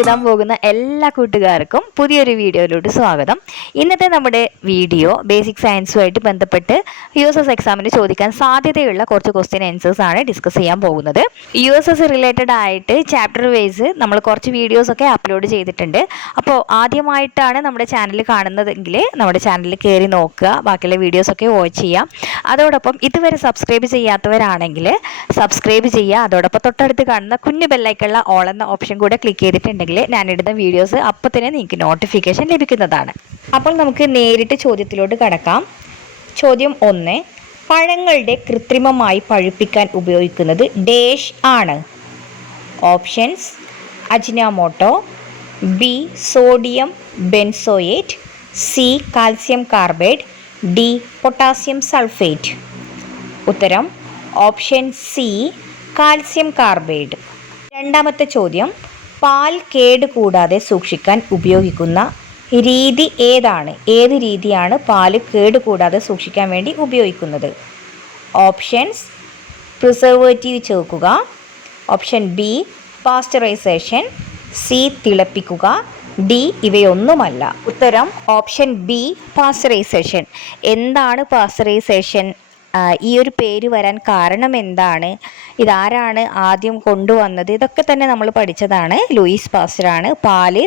എഴുതാൻ പോകുന്ന എല്ലാ കൂട്ടുകാർക്കും പുതിയൊരു വീഡിയോയിലോട്ട് സ്വാഗതം. ഇന്നത്തെ നമ്മുടെ വീഡിയോ ബേസിക് സയൻസുമായിട്ട് ബന്ധപ്പെട്ട് USS എക്സാമിന് ചോദിക്കാൻ സാധ്യതയുള്ള കുറച്ച് ക്വസ്റ്റ്യൻ ആൻസേഴ്സ് ആണ് ഡിസ്കസ് ചെയ്യാൻ പോകുന്നത്. USS റിലേറ്റഡ് ആയിട്ട് ചാപ്റ്റർ വൈസ് നമ്മൾ കുറച്ച് വീഡിയോസ് ഒക്കെ അപ്ലോഡ് ചെയ്തിട്ടുണ്ട്. അപ്പോൾ ആദ്യമായിട്ടാണ് നമ്മുടെ ചാനൽ കാണുന്നതെങ്കിൽ നമ്മുടെ ചാനലിൽ കയറി നോക്കുക, ബാക്കിയുള്ള വീഡിയോസ് ഒക്കെ വാച്ച് ചെയ്യാം. അതോടൊപ്പം ഇതുവരെ സബ്സ്ക്രൈബ് ചെയ്യാത്തവരാണെങ്കിൽ സബ്സ്ക്രൈബ് ചെയ്യുക. അതോടൊപ്പം തൊട്ടടുത്ത് കാണുന്ന കുഞ്ഞു ബെല്ലൈക്കുള്ള ഓൾ എന്ന ഓപ്ഷൻ കൂടെ ക്ലിക്ക് ചെയ്തിട്ടുണ്ടെങ്കിൽ ഞാനിടുന്ന വീഡിയോസ് അപ്പോൾ തന്നെ നിങ്ങൾക്ക് നോട്ടിഫിക്കേഷൻ ലഭിക്കുന്നതാണ്. അപ്പോൾ നമുക്ക് നേരിട്ട് ചോദ്യത്തിലോട്ട് കടക്കാം. ചോദ്യം 1. പഴങ്ങളുടെ കൃത്രിമമായി പഴുപ്പിക്കാൻ ഉപയോഗിക്കുന്നത് ഡേഷ് ആണ്. Options: Ajinomoto, B sodium benzoate, C calcium carbide, D potassium sulphate. ഉത്തരം ഓപ്ഷൻ സി കാൽസ്യം കാർബൈഡ്. രണ്ടാമത്തെ ചോദ്യം: പാൽ കേടുകൂടാതെ സൂക്ഷിക്കാൻ ഉപയോഗിക്കുന്ന രീതി ഏതാണ്? ഏത് രീതിയാണ് പാല് കേടുകൂടാതെ സൂക്ഷിക്കാൻ വേണ്ടി ഉപയോഗിക്കുന്നത്? ഓപ്ഷൻസ്: പ്രിസർവേറ്റീവ് ചേർക്കുക, ഓപ്ഷൻ ബി പാസ്ചറൈസേഷൻ, സി തിളപ്പിക്കുക, ഡി ഇവയൊന്നുമല്ല. ഉത്തരം ഓപ്ഷൻ ബി പാസ്ചറൈസേഷൻ. എന്താണ് പാസ്ചറൈസേഷൻ? ഈ ഒരു പേര് വരാൻ കാരണം എന്താണ്? ഇതാരാണ് ആദ്യം കൊണ്ടുവന്നത്? ഇതൊക്കെ തന്നെ നമ്മൾ പഠിച്ചതാണ്. ലൂയിസ് പാസ്റ്ററാണ് പാല്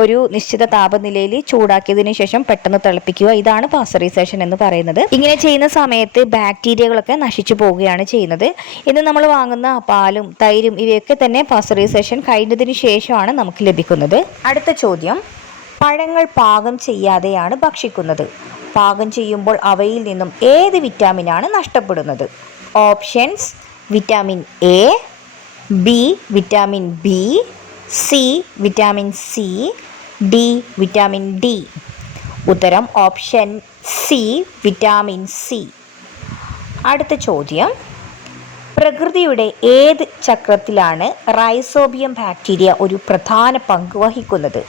ഒരു നിശ്ചിത താപനിലയിൽ ചൂടാക്കിയതിനു ശേഷം പെട്ടെന്ന് തിളപ്പിക്കുക. ഇതാണ് പാസ്ചറൈസേഷൻ എന്ന് പറയുന്നത്. ഇങ്ങനെ ചെയ്യുന്ന സമയത്ത് ബാക്ടീരിയകളൊക്കെ നശിച്ചു പോവുകയാണ് ചെയ്യുന്നത്. ഇന്ന് നമ്മൾ വാങ്ങുന്ന പാലും തൈരും ഇവയൊക്കെ തന്നെ പാസ്ചറൈസേഷൻ കഴിഞ്ഞതിന് ശേഷമാണ് നമുക്ക് ലഭിക്കുന്നത്. അടുത്ത ചോദ്യം: പഴങ്ങൾ പാകം ചെയ്യാതെയാണ് ഭക്ഷിക്കുന്നത്. പാകം ചെയ്യുമ്പോൾ അവയിൽ നിന്നും ഏത് വിറ്റാമിനാണ് നഷ്ടപ്പെടുന്നത്? Options: vitamin A, B vitamin B, C vitamin C, D vitamin D. ഉത്തരം ഓപ്ഷൻ സി വിറ്റാമിൻ സി. അടുത്ത ചോദ്യം: പ്രകൃതിയുടെ ഏത് ചക്രത്തിലാണ് റൈസോബിയം ബാക്ടീരിയ ഒരു പ്രധാന പങ്ക് വഹിക്കുന്നത്?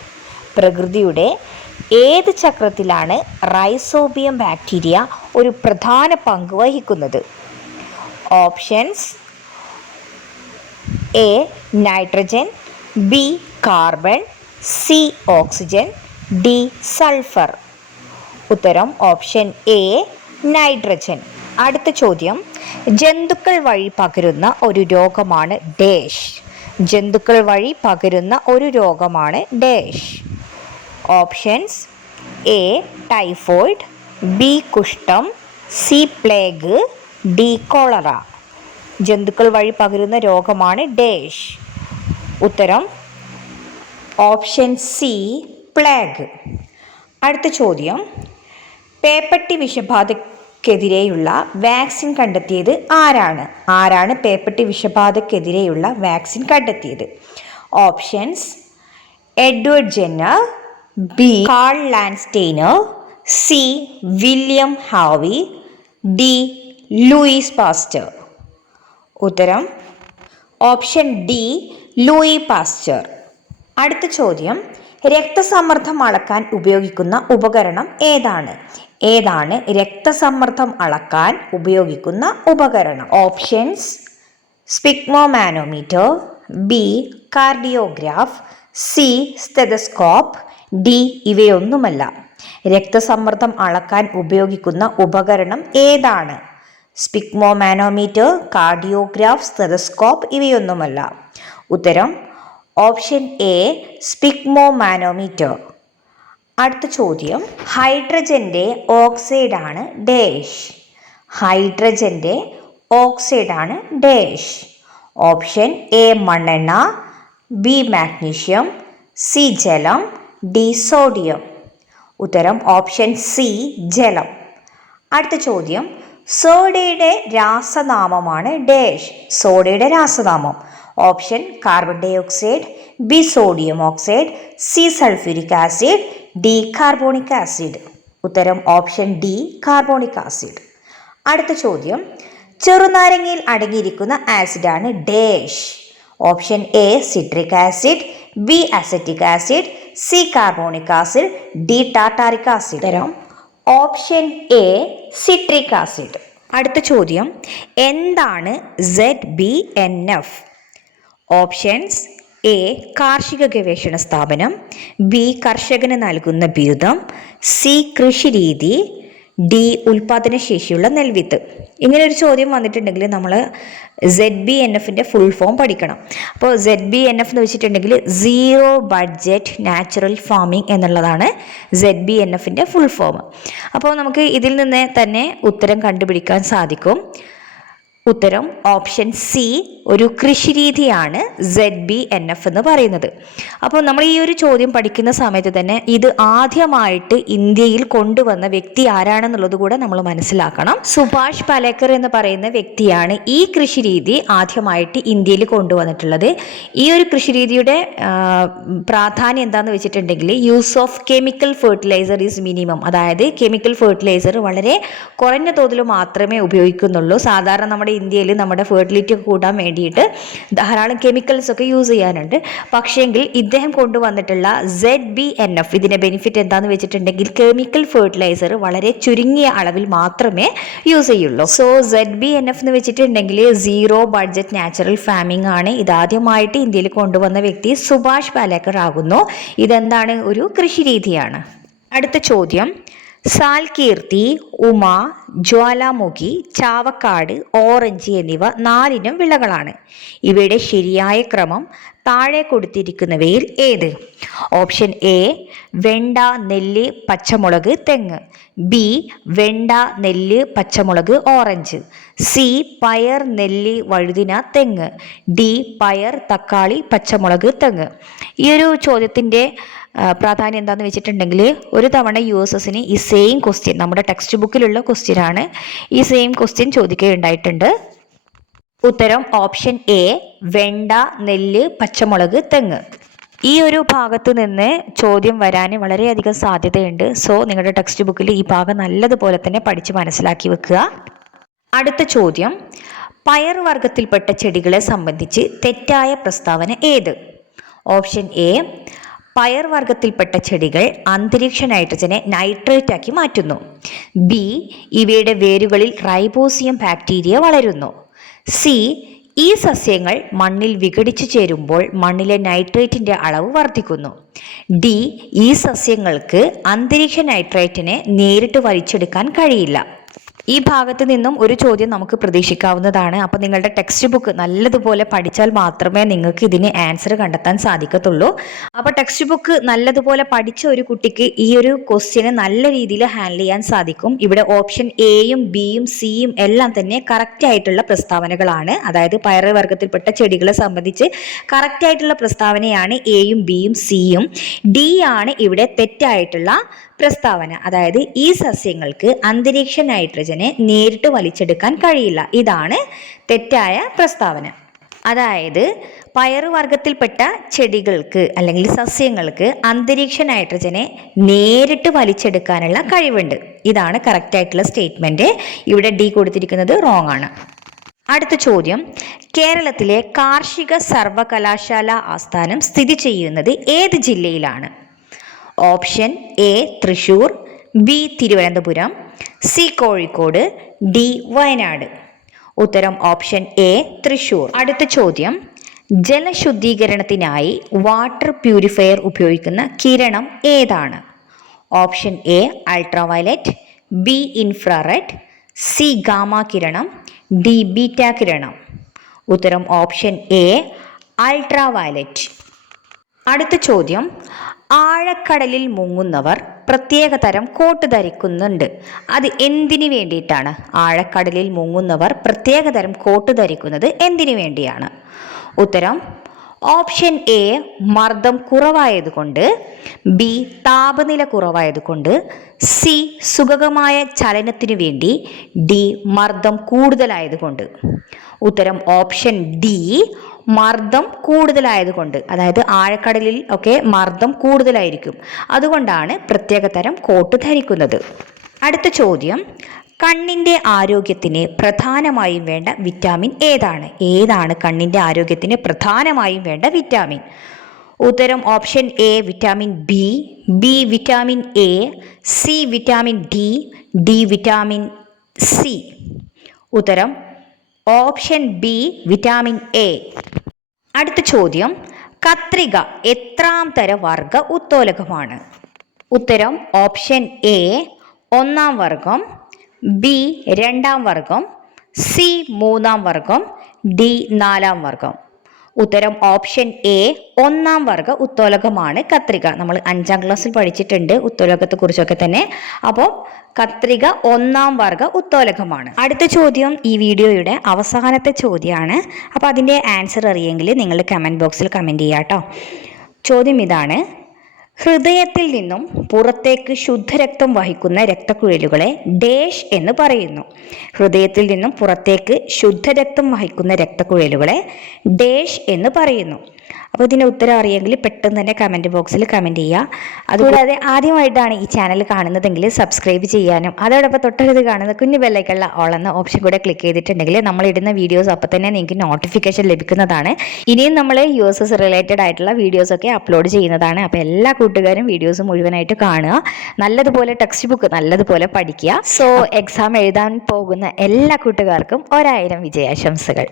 പ്രകൃതിയുടെ ഏത് ചക്രത്തിലാണ് റൈസോബിയം ബാക്ടീരിയ ഒരു പ്രധാന പങ്ക് വഹിക്കുന്നത്? Options: A nitrogen, B carbon, C oxygen, D sulphur. ഉത്തരം ഓപ്ഷൻ എ നൈട്രജൻ. അടുത്ത ചോദ്യം: ജന്തുക്കൾ വഴി പകരുന്ന ഒരു രോഗമാണ് ഡേഷ്. ജന്തുക്കൾ വഴി പകരുന്ന ഒരു രോഗമാണ് dash. Options: A typhoid, B കുഷ്ഠം, സി പ്ലേഗ്, ഡി കോളറ. ജന്തുക്കൾ വഴി പകരുന്ന രോഗമാണ് ഡേഷ്. ഉത്തരം ഓപ്ഷൻ സി പ്ലേഗ്. അടുത്ത ചോദ്യം: പേപ്പട്ടി വിഷബാധക്കെതിരെയുള്ള വാക്സിൻ കണ്ടെത്തിയത് ആരാണ്? ആരാണ് പേപ്പട്ടി വിഷബാധക്കെതിരെയുള്ള വാക്സിൻ കണ്ടെത്തിയത്? Options: Edward Jenner, B Karl Landsteiner, C William Harvey, D Louis Pasteur. ഉത്തരം ഓപ്ഷൻ ഡി ലൂയി പാസ്റ്റർ. അടുത്ത ചോദ്യം: രക്തസമ്മർദ്ദം അളക്കാൻ ഉപയോഗിക്കുന്ന ഉപകരണം ഏതാണ്? ഏതാണ് രക്തസമ്മർദ്ദം അളക്കാൻ ഉപയോഗിക്കുന്ന ഉപകരണം? Options: sphygmomanometer, B cardiograph, C stethoscope, D ഇവയൊന്നുമല്ല. രക്തസമ്മർദ്ദം അളക്കാൻ ഉപയോഗിക്കുന്ന ഉപകരണം ഏതാണ്? സ്പിഗ്മോമാനോമീറ്റർ, കാർഡിയോഗ്രാഫ്, സ്റ്റെതസ്കോപ്പ് ഇവയൊന്നുമല്ല. ഉത്തരം ഓപ്ഷൻ എ സ്പിഗ്മോമാനോമീറ്റർ. അടുത്ത ചോദ്യം: ഹൈഡ്രജന്റെ ഓക്സൈഡാണ് ഡേഷ്. ഹൈഡ്രജന്റെ ഓക്സൈഡാണ് ഡേഷ്. ഓപ്ഷൻ എ മണ്ണെണ്ണ, ബി മാഗ്നീഷ്യം, സി ജലം, ഡി സോഡിയം. ഉത്തരം ഓപ്ഷൻ സി ജലം. അടുത്ത ചോദ്യം: സോഡയുടെ രാസനാമമാണ് ഡേഷ്. സോഡയുടെ രാസനാമം. Option carbon dioxide, B sodium oxide, C sulphuric acid, D carbonic acid. ഉത്തരം ഓപ്ഷൻ ഡി കാർബോണിക് ആസിഡ്. അടുത്ത ചോദ്യം, ചെറുനാരങ്ങയിൽ അടങ്ങിയിരിക്കുന്ന ആസിഡാണ് dash. Option A citric acid, B acetic acid, C carbonic acid, D tartaric acid. ഉത്തരം option A citric acid. അടുത്ത ചോദ്യം, എന്താണ് ZBNF? ഓപ്ഷൻസ് എ കാർഷിക ഗവേഷണ സ്ഥാപനം, ബി കർഷകന് നൽകുന്ന ബിരുദം, സി കൃഷിരീതി, ഡി ഉൽപാദനശേഷിയുള്ള നെൽവിത്ത്. ഇങ്ങനെ ഒരു ചോദ്യം വന്നിട്ടുണ്ടെങ്കിൽ നമ്മൾ ZBNFന്റെ ഫുൾ ഫോം പഠിക്കണം. അപ്പോൾ ZBNF എന്ന് വെച്ചിട്ടുണ്ടെങ്കിൽ സീറോ ബഡ്ജറ്റ് നാച്ചുറൽ ഫാമിംഗ് എന്നുള്ളതാണ് ZBNFന്റെ ഫുൾ ഫോം. അപ്പോൾ നമുക്ക് ഇതിൽ നിന്ന് തന്നെ ഉത്തരം കണ്ടുപിടിക്കാൻ സാധിക്കും. ഉത്തരം ഓപ്ഷൻ സി ഒരു കൃഷിരീതിയാണ് ZBNF എന്ന് പറയുന്നത്. അപ്പോൾ നമ്മൾ ഈ ഒരു ചോദ്യം പഠിക്കുന്ന സമയത്ത് തന്നെ ഇത് ആദ്യമായിട്ട് ഇന്ത്യയിൽ കൊണ്ടുവന്ന വ്യക്തി ആരാണെന്നുള്ളത് കൂടെ നമ്മൾ മനസ്സിലാക്കണം. സുഭാഷ് പാലേക്കർ എന്ന് പറയുന്ന വ്യക്തിയാണ് ഈ കൃഷിരീതി ആദ്യമായിട്ട് ഇന്ത്യയിൽ കൊണ്ടുവന്നിട്ടുള്ളത്. ഈ ഒരു കൃഷിരീതിയുടെ പ്രാധാന്യം എന്താണെന്ന് വെച്ചിട്ടുണ്ടെങ്കിൽ use of chemical fertiliser is minimum. അതായത് കെമിക്കൽ ഫെർട്ടിലൈസർ വളരെ കുറഞ്ഞ തോതിൽ മാത്രമേ ഉപയോഗിക്കുന്നുള്ളൂ. സാധാരണ നമ്മുടെ ഇന്ത്യയിൽ നമ്മുടെ ഫെർട്ടിലിറ്റി കൂട്ടാൻ വേണ്ടിയിട്ട് ധാരാളം കെമിക്കൽസ് ഒക്കെ യൂസ് ചെയ്യാനുണ്ട്. പക്ഷേങ്കിൽ ഇദ്ദേഹം കൊണ്ടുവന്നിട്ടുള്ള ZBNF ഇതിന്റെ ബെനിഫിറ്റ് എന്താണെന്ന് വെച്ചിട്ടുണ്ടെങ്കിൽ കെമിക്കൽ ഫെർട്ടിലൈസർ വളരെ ചുരുങ്ങിയ അളവിൽ മാത്രമേ യൂസ് ചെയ്യുള്ളൂ. സോ ZBNF എന്ന് വെച്ചിട്ടുണ്ടെങ്കിൽ സീറോ ബഡ്ജറ്റ് നാച്ചുറൽ ഫാമിംഗ് ആണ്. ഇതാദ്യമായിട്ട് ഇന്ത്യയിൽ കൊണ്ടുവന്ന വ്യക്തി സുഭാഷ് പാലേക്കർ ആകുന്നു. ഇതെന്താണ്? ഒരു കൃഷിരീതിയാണ്. അടുത്ത ചോദ്യം, സാൽകീർത്തി, ഉമ, ജ്വാലാമുഖി, ചാവക്കാട്, ഓറഞ്ച് എന്നിവ 4 ഇനം വിളകളാണ്. ഇവയുടെ ശരിയായ ക്രമം താഴെ കൊടുത്തിരിക്കുന്നവയിൽ ഏത്? ഓപ്ഷൻ എ വെണ്ട, നെല്ല്, പച്ചമുളക്, തെങ്ങ്, ബി വെണ്ട, നെല്ല്, പച്ചമുളക്, ഓറഞ്ച്, സി പയർ, നെല്ല്, വഴുതിന, തെങ്ങ്, ഡി പയർ, തക്കാളി, പച്ചമുളക്, തെങ്ങ്. ഈ ഒരു ചോദ്യത്തിൻ്റെ പ്രാധാന്യം എന്താണെന്ന് വെച്ചിട്ടുണ്ടെങ്കിൽ ഒരു തവണ USSന് ഈ സെയിം ക്വസ്റ്റ്യൻ നമ്മുടെ ടെക്സ്റ്റ് ബുക്കിലുള്ള ക്വസ്റ്റ്യൻ ആണ്. ഈ സെയിം ക്വസ്റ്റ്യൻ ചോദിക്കുകയുണ്ടായിട്ടുണ്ട്. ഉത്തരം ഓപ്ഷൻ എ വെണ്ട, നെല്ല്, പച്ചമുളക്, തെങ്ങ്. ഈ ഒരു ഭാഗത്ത് നിന്ന് ചോദ്യം വരാൻ വളരെയധികം സാധ്യതയുണ്ട്. സോ നിങ്ങളുടെ ടെക്സ്റ്റ് ബുക്കിൽ ഈ ഭാഗം നല്ലതുപോലെ തന്നെ പഠിച്ച് മനസ്സിലാക്കി വെക്കുക. അടുത്ത ചോദ്യം, പയർ വർഗത്തിൽപ്പെട്ട ചെടികളെ സംബന്ധിച്ച് തെറ്റായ പ്രസ്താവന ഏത്? ഓപ്ഷൻ എ പയർ വർഗത്തിൽപ്പെട്ട ചെടികൾ അന്തരീക്ഷ നൈട്രജനെ നൈട്രേറ്റ് ആക്കി മാറ്റുന്നു. ബി ഇവയുടെ വേരുകളിൽ റൈബോസിയം ബാക്ടീരിയ വളരുന്നു. സി ഈ സസ്യങ്ങൾ മണ്ണിൽ വിഘടിച്ചു ചേരുമ്പോൾ മണ്ണിലെ നൈട്രേറ്റിന്റെ അളവ് വർദ്ധിക്കുന്നു. ഡി ഈ സസ്യങ്ങൾക്ക് അന്തരീക്ഷ നൈട്രേറ്റിനെ നേരിട്ട് വലിച്ചെടുക്കാൻ കഴിയില്ല. ഈ ഭാഗത്ത് നിന്നും ഒരു ചോദ്യം നമുക്ക് പ്രതീക്ഷിക്കാവുന്നതാണ്. അപ്പോൾ നിങ്ങളുടെ ടെക്സ്റ്റ് ബുക്ക് നല്ലതുപോലെ പഠിച്ചാൽ മാത്രമേ നിങ്ങൾക്ക് ഇതിന് ആൻസർ കണ്ടെത്താൻ സാധിക്കത്തുള്ളൂ. അപ്പോൾ ടെക്സ്റ്റ് ബുക്ക് നല്ലതുപോലെ പഠിച്ച ഒരു കുട്ടിക്ക് ഈ ഒരു ക്വസ്റ്റ്യന് നല്ല രീതിയിൽ ഹാൻഡിൽ ചെയ്യാൻ സാധിക്കും. ഇവിടെ ഓപ്ഷൻ എയും ബിയും സിയും എല്ലാം തന്നെ കറക്റ്റ് ആയിട്ടുള്ള പ്രസ്താവനകളാണ്. അതായത് പയർ വർഗത്തിൽപ്പെട്ട ചെടികളെ സംബന്ധിച്ച് കറക്റ്റ് ആയിട്ടുള്ള പ്രസ്താവനയാണ് എയും ബിയും സിയും. ഡി ആണ് ഇവിടെ തെറ്റായിട്ടുള്ള പ്രസ്താവന. അതായത് ഈ സസ്യങ്ങൾക്ക് അന്തരീക്ഷ നൈട്രജനെ നേരിട്ട് വലിച്ചെടുക്കാൻ കഴിയില്ല. ഇതാണ് തെറ്റായ പ്രസ്താവന. അതായത് പയറുവർഗത്തിൽപ്പെട്ട ചെടികൾക്ക് അല്ലെങ്കിൽ സസ്യങ്ങൾക്ക് അന്തരീക്ഷ നൈട്രജനെ നേരിട്ട് വലിച്ചെടുക്കാനുള്ള കഴിവുണ്ട്. ഇതാണ് കറക്റ്റ് ആയിട്ടുള്ള സ്റ്റേറ്റ്മെന്റ്. ഇവിടെ ഡി കൊടുത്തിരിക്കുന്നത് റോങ് ആണ്. അടുത്ത ചോദ്യം, കേരളത്തിലെ കാർഷിക സർവകലാശാല ആസ്ഥാനം സ്ഥിതി ചെയ്യുന്നത് ഏത് ജില്ലയിലാണ്? Option A Thrissur, B Thiruvananthapuram, C Kozhikode, D Wayanad. ഉത്തരം ഓപ്ഷൻ എ തൃശൂർ. അടുത്ത ചോദ്യം, ജലശുദ്ധീകരണത്തിനായി വാട്ടർ പ്യൂരിഫയർ ഉപയോഗിക്കുന്ന കിരണം ഏതാണ്? Option A ultraviolet, B infrared, C gamma കിരണം, ഡി ബീറ്റ കിരണം. ഉത്തരം ഓപ്ഷൻ എ അൾട്രാവയലറ്റ്. അടുത്ത ചോദ്യം, ആഴക്കടലിൽ മുങ്ങുന്നവർ പ്രത്യേകതരം കോട്ട് ധരിക്കുന്നുണ്ട്. അത് എന്തിനു വേണ്ടിയിട്ടാണ്? ആഴക്കടലിൽ മുങ്ങുന്നവർ പ്രത്യേകതരം കോട്ട് ധരിക്കുന്നത് എന്തിനു വേണ്ടിയാണ്? ഉത്തരം ഓപ്ഷൻ എ മർദ്ദം കുറവായതുകൊണ്ട്, ബി താപനില കുറവായതുകൊണ്ട്, സി സുഗമമായ ചലനത്തിനു വേണ്ടി, ഡി മർദ്ദം കൂടുതലായതുകൊണ്ട്. ഉത്തരം ഓപ്ഷൻ ഡി മർദ്ദം കൂടുതലായതുകൊണ്ട്. അതായത് ആഴക്കടലിൽ ഒക്കെ മർദ്ദം കൂടുതലായിരിക്കും, അതുകൊണ്ടാണ് പ്രത്യേകതരം കോട്ട് ധരിക്കുന്നത്. അടുത്ത ചോദ്യം, കണ്ണിൻ്റെ ആരോഗ്യത്തിന് പ്രധാനമായും വേണ്ട വിറ്റാമിൻ ഏതാണ്? ഏതാണ് കണ്ണിൻ്റെ ആരോഗ്യത്തിന് പ്രധാനമായും വേണ്ട വിറ്റാമിൻ? ഉത്തരം option A vitamin B, B vitamin A, C vitamin D, D vitamin C. ഉത്തരം ഓപ്ഷൻ ബി വിറ്റാമിൻ എ. അടുത്ത ചോദ്യം, കത്രിക എത്രാം തര വർഗ ഉത്തോലകമാണ്? ഉത്തരം ഓപ്ഷൻ എ ഒന്നാം വർഗം, ബി രണ്ടാം വർഗം, സി മൂന്നാം വർഗം, ഡി നാലാം വർഗം. ഉത്തരം ഓപ്ഷൻ എ ഒന്നാം വർഗ ഉത്തോലകമാണ് കത്രിക. നമ്മൾ 5ാം ക്ലാസ്സിൽ പഠിച്ചിട്ടുണ്ട് ഉത്തോലകത്തെ കുറിച്ചൊക്കെ തന്നെ. അപ്പോൾ കത്രിക ഒന്നാം വർഗ ഉത്തോലകമാണ്. അടുത്ത ചോദ്യം ഈ വീഡിയോയുടെ അവസാനത്തെ ചോദ്യമാണ്. അപ്പോൾ അതിൻ്റെ ആൻസർ അറിയെങ്കിൽ നിങ്ങൾ കമൻറ്റ് ബോക്സിൽ കമൻറ്റ് ചെയ്യുക കേട്ടോ. ചോദ്യം ഇതാണ്, ഹൃദയത്തിൽ നിന്നും പുറത്തേക്ക് ശുദ്ധരക്തം വഹിക്കുന്ന രക്തക്കുഴലുകളെ ഡാഷ് എന്ന് പറയുന്നു. ഹൃദയത്തിൽ നിന്നും പുറത്തേക്ക് ശുദ്ധരക്തം വഹിക്കുന്ന രക്തക്കുഴലുകളെ ഡാഷ് എന്ന് പറയുന്നു. അപ്പോൾ ഇതിൻ്റെ ഉത്തരം അറിയെങ്കിൽ പെട്ടെന്ന് തന്നെ കമൻറ്റ് ബോക്സിൽ കമൻറ്റ് ചെയ്യുക. അതുകൂടാതെ ആദ്യമായിട്ടാണ് ഈ ചാനൽ കാണുന്നതെങ്കിൽ സബ്സ്ക്രൈബ് ചെയ്യാനും അതോടൊപ്പം തൊട്ടടുത്ത് കാണുന്ന കുഞ്ഞു ബെല്ലൈക്കണിലെ ഓൾ എന്ന ഓപ്ഷൻ കൂടെ ക്ലിക്ക് ചെയ്തിട്ടുണ്ടെങ്കിൽ നമ്മളിടുന്ന വീഡിയോസ് അപ്പോൾ തന്നെ നിങ്ങൾക്ക് നോട്ടിഫിക്കേഷൻ ലഭിക്കുന്നതാണ്. ഇനിയും നമ്മൾ USS റിലേറ്റഡ് ആയിട്ടുള്ള വീഡിയോസൊക്കെ അപ്ലോഡ് ചെയ്യുന്നതാണ്. അപ്പോൾ എല്ലാ കൂട്ടുകാരും വീഡിയോസ് മുഴുവനായിട്ട് കാണുക, നല്ലതുപോലെ ടെക്സ്റ്റ് ബുക്ക് നല്ലതുപോലെ പഠിക്കുക. സോ എക്സാം എഴുതാൻ പോകുന്ന എല്ലാ കൂട്ടുകാർക്കും 1000 വിജയാശംസകൾ.